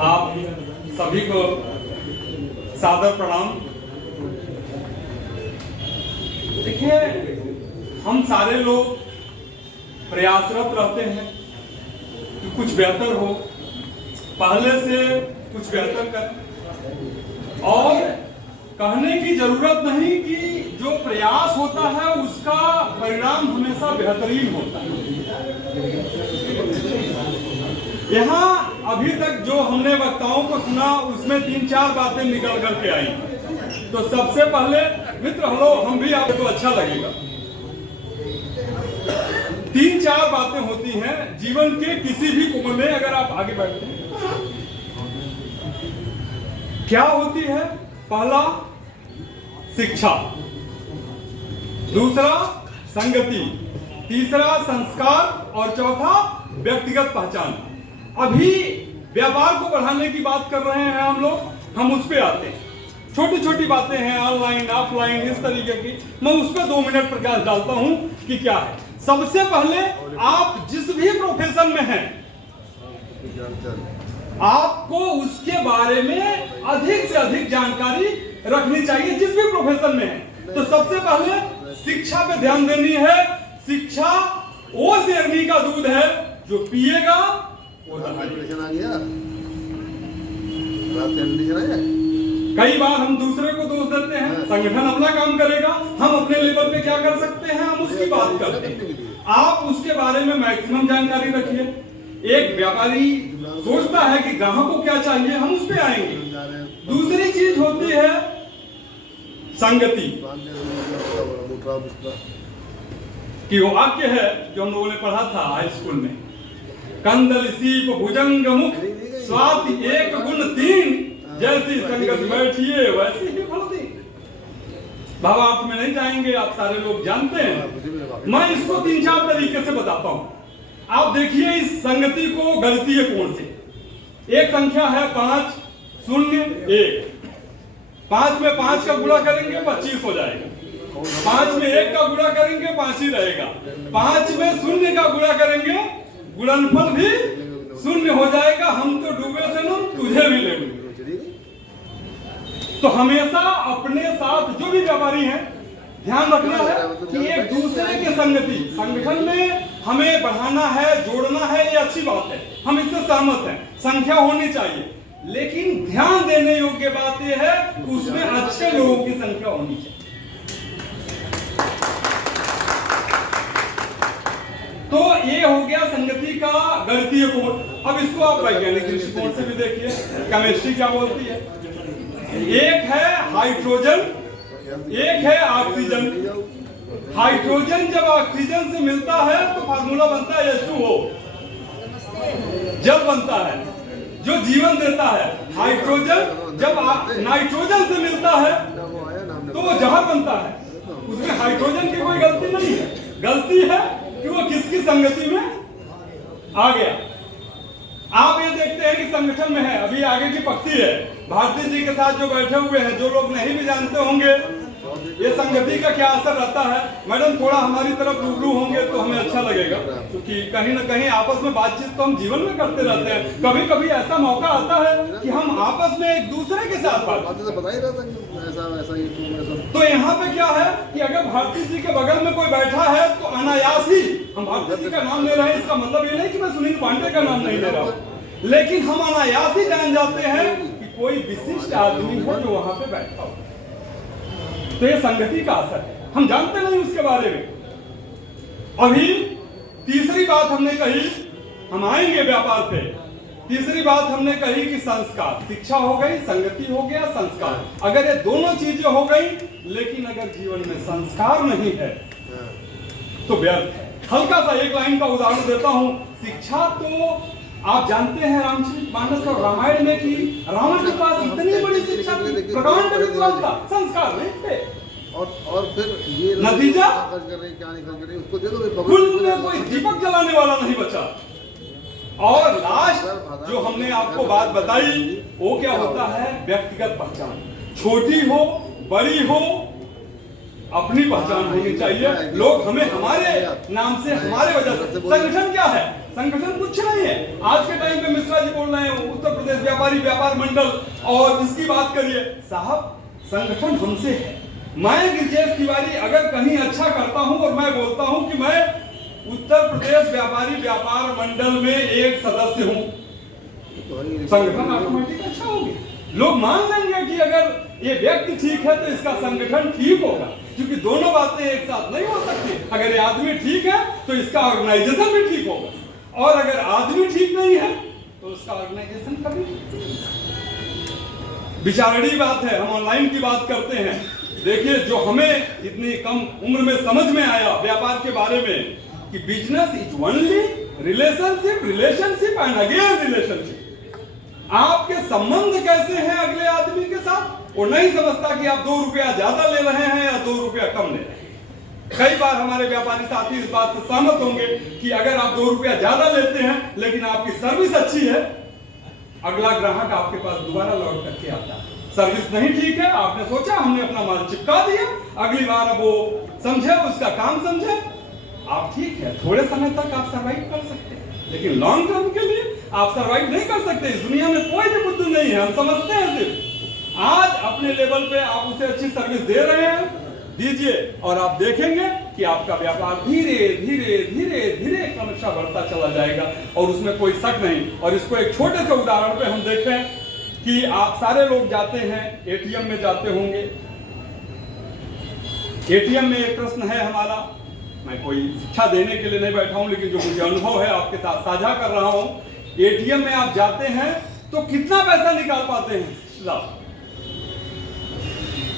आप सभी को सादर प्रणाम। देखिए, हम सारे लोग प्रयासरत रहते हैं कि कुछ बेहतर हो, पहले से कुछ बेहतर कर, और कहने की जरूरत नहीं कि जो प्रयास होता है उसका परिणाम हमेशा बेहतरीन होता है। यहाँ अभी तक जो हमने वक्ताओं को सुना उसमें 3-4 बातें निकल करके आई। तो सबसे पहले मित्र हेलो, हम भी आपको अच्छा लगेगा। 3-4 बातें होती हैं जीवन के किसी भी कोण में। अगर आप आगे बढ़ते हैं, क्या होती है? पहला शिक्षा, दूसरा संगति, तीसरा संस्कार और चौथा व्यक्तिगत पहचान। अभी व्यापार को बढ़ाने की बात कर रहे हैं हम लोग, हम उस पे आते हैं। छोटी छोटी बातें हैं, ऑनलाइन ऑफलाइन इस तरीके की, मैं उस पर 2 मिनट प्रकाश डालता हूं कि क्या है। सबसे पहले आप जिस भी प्रोफेशन में हैं, आपको उसके बारे में अधिक से अधिक जानकारी रखनी चाहिए, जिस भी प्रोफेशन में है। तो सबसे पहले शिक्षा पे ध्यान देनी है। शिक्षा वो शेरनी का दूध है जो पिएगा वो आ गया। कई बार हम दूसरे को दोष देते हैं, संगठन अपना काम करेगा, हम अपने लेवल पे क्या कर सकते हैं हम उसकी बात करते हैं। आप उसके बारे में मैक्सिमम जानकारी रखिए। एक व्यापारी सोचता है कि ग्राहक को क्या चाहिए, हम उस पे आएंगे। दूसरी चीज होती है संगति, कि वो वाक्य है जो हम लोगों ने पढ़ा था हाई स्कूल में, कंदल सीप भुजंग मुख स्वाति एक गुण 3, जैसी संगत बैठिए वैसी ही फल दी। भावार्थ में नहीं जाएंगे, आप सारे लोग जानते हैं। मैं इसको 3-4 तरीके से बताता हूं। आप देखिए इस संगति को गणितीय कोण से। एक संख्या है 5, 0, 1। 5 में 5 का गुणा करेंगे 25 हो जाएगा। 5 में 1 का गुणा करेंगे 5 ही रहेगा। 5 में 0 का गुणा करेंगे गुणनफल भी 0 हो जाएगा। हम तो डूबे से न तुझे भी लेंगे। तो हमेशा अपने साथ जो भी व्यापारी हैं ध्यान रखना है कि एक दूसरे के संगति, संगठन में हमें बढ़ाना है, जोड़ना है, ये अच्छी बात है, हम इससे सहमत हैं। संख्या होनी चाहिए, लेकिन ध्यान देने योग्य बात यह है कि उसमें अच्छे लोगों की संख्या होनी चाहिए। तो ये हो गया संगति का गणितीय कोण। अब इसको आप वैज्ञानिक दृष्टिकोण से भी देखिए। केमिस्ट्री क्या बोलती है? एक है हाइड्रोजन, एक है ऑक्सीजन। हाइड्रोजन जब ऑक्सीजन से मिलता है तो फार्मूला बनता है H2O, जल बनता है जो जीवन देता है। हाइड्रोजन जब नाइट्रोजन से मिलता है तो वो जहर बनता है। उसमें हाइड्रोजन की कोई गलती नहीं है, गलती है कि वो किसकी संगति में आ गया। आप ये देखते हैं कि संगठन में है, अभी आगे की पक्ति है, भारती जी के साथ जो बैठे हुए हैं, जो लोग नहीं भी जानते होंगे ये संगति का क्या असर रहता है। मैडम थोड़ा हमारी तरफ रूबरू होंगे तो हमें अच्छा लगेगा, क्योंकि कहीं ना कहीं आपस में बातचीत तो हम जीवन में करते रहते हैं। कभी कभी ऐसा मौका आता है कि हम आपस में एक दूसरे के साथ बात बता ही रहता है ऐसा। तो यहाँ पे क्या है कि अगर भारती जी के बगल में कोई बैठा है तो अनायास ही हम भारती जी का नाम ले रहे हैं। इसका मतलब ये नहीं कि मैं सुनील पांडे का नाम नहीं ले रहा हूँ, लेकिन हम अनायास ही जान जाते हैं कि कोई विशिष्ट आदमी है जो वहां पे बैठा हो। तो ये संगति का असर है, हम जानते नहीं उसके बारे में। अभी तीसरी बात हमने कही, हम आएंगे व्यापार पे। तीसरी बात हमने कही कि संस्कार, शिक्षा हो गई, संगति हो गया, संस्कार। अगर ये दोनों चीजें हो गई, लेकिन अगर जीवन में संस्कार नहीं है तो व्यर्थ है। हल्का सा एक लाइन का उदाहरण देता हूं। शिक्षा तो आप जानते हैं रामचरितमानस और रामायण में कि रावण के पास इतनी बड़ी शिक्षा थी, प्रकांड विद्वान था, संस्कार नहीं थे। और फिर ये नतीजा खर्च कर रहे क्या नहीं खर्च कर रहे उसको दे दो, कुल में कोई दीपक जलाने वाला नहीं बचा। और लास्ट जो हमने आपको बात बताई वो क्या होता है? व्यक्तिगत पहचान। छोटी हो बड़ी हो, अपनी पहचान होनी चाहिए। लोग हमें हमारे नाम से, हमारे वजह से। संगठन क्या है? संगठन कुछ नहीं है। आज के टाइम पे मिश्रा जी बोल रहे हैं उत्तर प्रदेश प्रदेश व्यापारी व्यापार मंडल और इसकी बात करिए, साहब संगठन हमसे है। मैं गिरजेश तिवारी अगर कहीं अच्छा करता हूं और मैं बोलता हूं कि मैं उत्तर प्रदेश व्यापारी व्यापार मंडल में एक सदस्य हूं, संगठन ऑटोमेटिक अच्छा होगी। लोग मान लेंगे कि अगर ये व्यक्ति ठीक है तो इसका संगठन ठीक होगा, क्योंकि दोनों बातें एक साथ नहीं हो सकती। अगर ये आदमी ठीक है तो इसका ऑर्गेनाइजेशन भी ठीक होगा, और अगर आदमी ठीक नहीं है तो उसका ऑर्गेनाइजेशन कभी नहीं। विचारणी बात है, हम ऑनलाइन की बात करते हैं। देखिए, जो हमें इतनी कम उम्र में समझ में आया व्यापार के बारे में कि business is only relationship, relationship and again relationship. आपके संबंध कैसे हैं अगले आदमी के साथ, वो नहीं समझता कि आप 2 रुपया ज्यादा ले रहे हैं या 2 रुपया कम ले रहे हैं। कई बार हमारे व्यापारी साथी इस बात से सहमत होंगे कि अगर आप 2 रुपया ज्यादा लेते हैं लेकिन आपकी सर्विस अच्छी है, अगला ग्राहक आपके पास दोबारा लौट करके आता है। सर्विस नहीं ठीक है, आपने सोचा हमने अपना माल चिपका दिया, अगली बार अब वो समझे, उसका काम समझे, आप ठीक है, थोड़े समय तक आप सर्वाइव कर सकते हैं, लेकिन लॉन्ग टर्म के लिए आप सर्वाइव नहीं कर सकते। इस दुनिया में कोई भी बुद्धि नहीं है, हम समझते हैं। सिर्फ आज अपने लेवल पे आप उसे अच्छी सर्विस दे रहे हैं, दीजिए, और आप देखेंगे कि आपका व्यापार धीरे धीरे धीरे धीरे क्रमशः बढ़ता चला जाएगा, और उसमें कोई शक नहीं। और इसको एक छोटे से उदाहरण पे हम देखें कि आप सारे लोग जाते हैं एटीएम में, जाते होंगे। एटीएम में एक प्रश्न है हमारा, मैं कोई शिक्षा देने के लिए नहीं बैठा हूं, लेकिन जो मुझे अनुभव है आपके साथ साझा कर रहा हूं। एटीएम में आप जाते हैं तो कितना पैसा निकाल पाते हैं?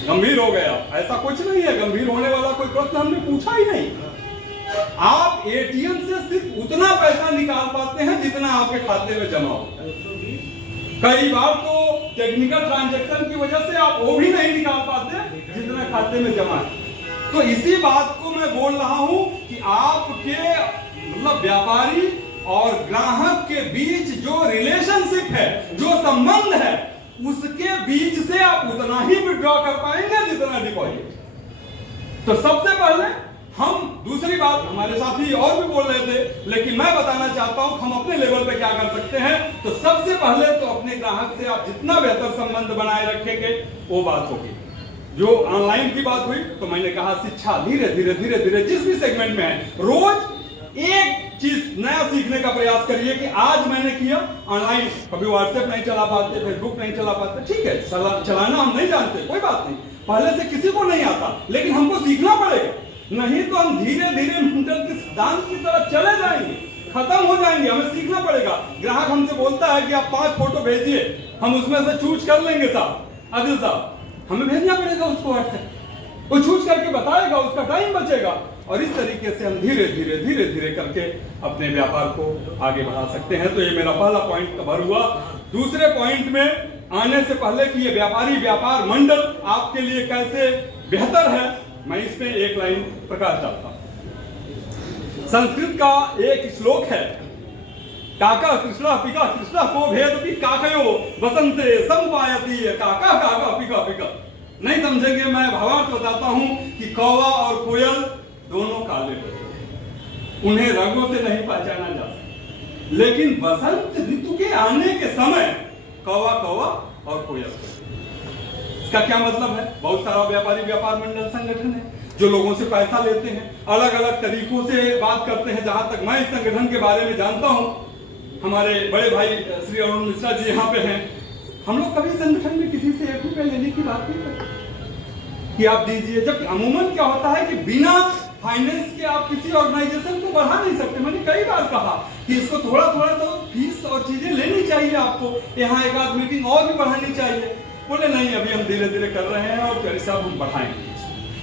गंभीर हो गया, ऐसा कुछ नहीं है, गंभीर होने वाला कोई प्रश्न हमने पूछा ही नहीं। आप एटीएम से सिर्फ उतना पैसा निकाल पाते हैं जितना आपके खाते में जमा हो। कई बार तो टेक्निकल ट्रांजैक्शन की वजह से आप वो भी नहीं निकाल पाते जितना खाते में जमा है। तो इसी बात को मैं बोल रहा हूं कि आपके मतलब व्यापारी और ग्राहक के बीच जो रिलेशनशिप है, जो संबंध है, उसके बीच से आप उतना ही विड्रॉ कर पाएंगे जितना डिपॉजिट। तो सबसे पहले हम, दूसरी बात हमारे साथी और भी बोल रहे थे, लेकिन मैं बताना चाहता हूं हम अपने लेवल पे क्या कर सकते हैं। तो सबसे पहले तो अपने ग्राहक से आप जितना बेहतर संबंध बनाए रखेंगे वो बात होगी। जो ऑनलाइन की बात हुई तो मैंने कहा शिक्षा धीरे धीरे धीरे धीरे जिस भी सेगमेंट में है, रोज एक चीज नया सीखने का प्रयास करिए कि आज मैंने किया ऑनलाइन। कभी व्हाट्सएप नहीं चला पाते, फेसबुक नहीं चला पाते, ठीक है, चलाना हम नहीं जानते, कोई बात नहीं, पहले से किसी को नहीं आता, लेकिन हमको सीखना पड़ेगा, नहीं तो हम धीरे धीरे मेंटल के सिद्धांत की तरफ चले जाएंगे, खत्म हो जाएंगे। हमें सीखना पड़ेगा। ग्राहक हमसे बोलता है कि आप 5 फोटो भेजिए, हम उसमें से चूज कर लेंगे साहब, आदिल साहब, हमें भेजना पड़ेगा उसको व्हाट्सएप, वो चूज करके बताएगा, उसका टाइम बचेगा, और इस तरीके से हम धीरे धीरे धीरे धीरे करके अपने व्यापार को आगे बढ़ा सकते हैं। तो ये मेरा पहला पॉइंट कवर हुआ। दूसरे पॉइंट में आने से पहले कि ये व्यापारी व्यापार मंडल आपके लिए कैसे बेहतर है, मैं इसमें एक लाइन प्रकाश डालता हूं। संस्कृत का एक श्लोक है, काका कृष्णा पिका कृष्णा को भेद पी काकयो बसंते समुपायती, काका काका पिका पिका। नहीं समझेंगे, मैं भावार्थ बताता हूं कि कौवा और कोयल दोनों काले होते हैं, उन्हें रंगों से नहीं पहचाना जा सकता, लेकिन बसंत ऋतु के आने के समय कौवा कौवा और कोयल। इसका क्या मतलब है? बहुत सारा व्यापारी व्यापार मंडल संगठन है जो लोगों से पैसा लेते हैं, अलग अलग तरीकों से बात करते हैं। जहां तक मैं इस संगठन के बारे में जानता हूं, हमारे बड़े भाई श्री अरुण मिश्रा जी यहाँ पे हैं, हम लोग कभी संगठन में किसी से 1 रुपया लेने की बात नहीं करते कि आप दीजिए। जब अमूमन क्या होता है कि बिना फाइनेंस के आप किसी ऑर्गेनाइजेशन को बढ़ा नहीं सकते। मैंने कई बार कहा कि इसको थोड़ा थोड़ा तो फीस और चीजें लेनी चाहिए, आपको यहाँ एक आध मीटिंग और भी बढ़ानी चाहिए। बोले नहीं, अभी हम धीरे धीरे कर रहे हैं और प्यारे साहब हम बढ़ाएंगे।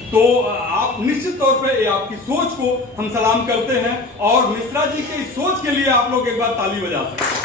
तो आप निश्चित तौर पे आपकी सोच को हम सलाम करते हैं, और मिश्रा जी के इस सोच के लिए आप लोग एक बार ताली बजा सकते हैं।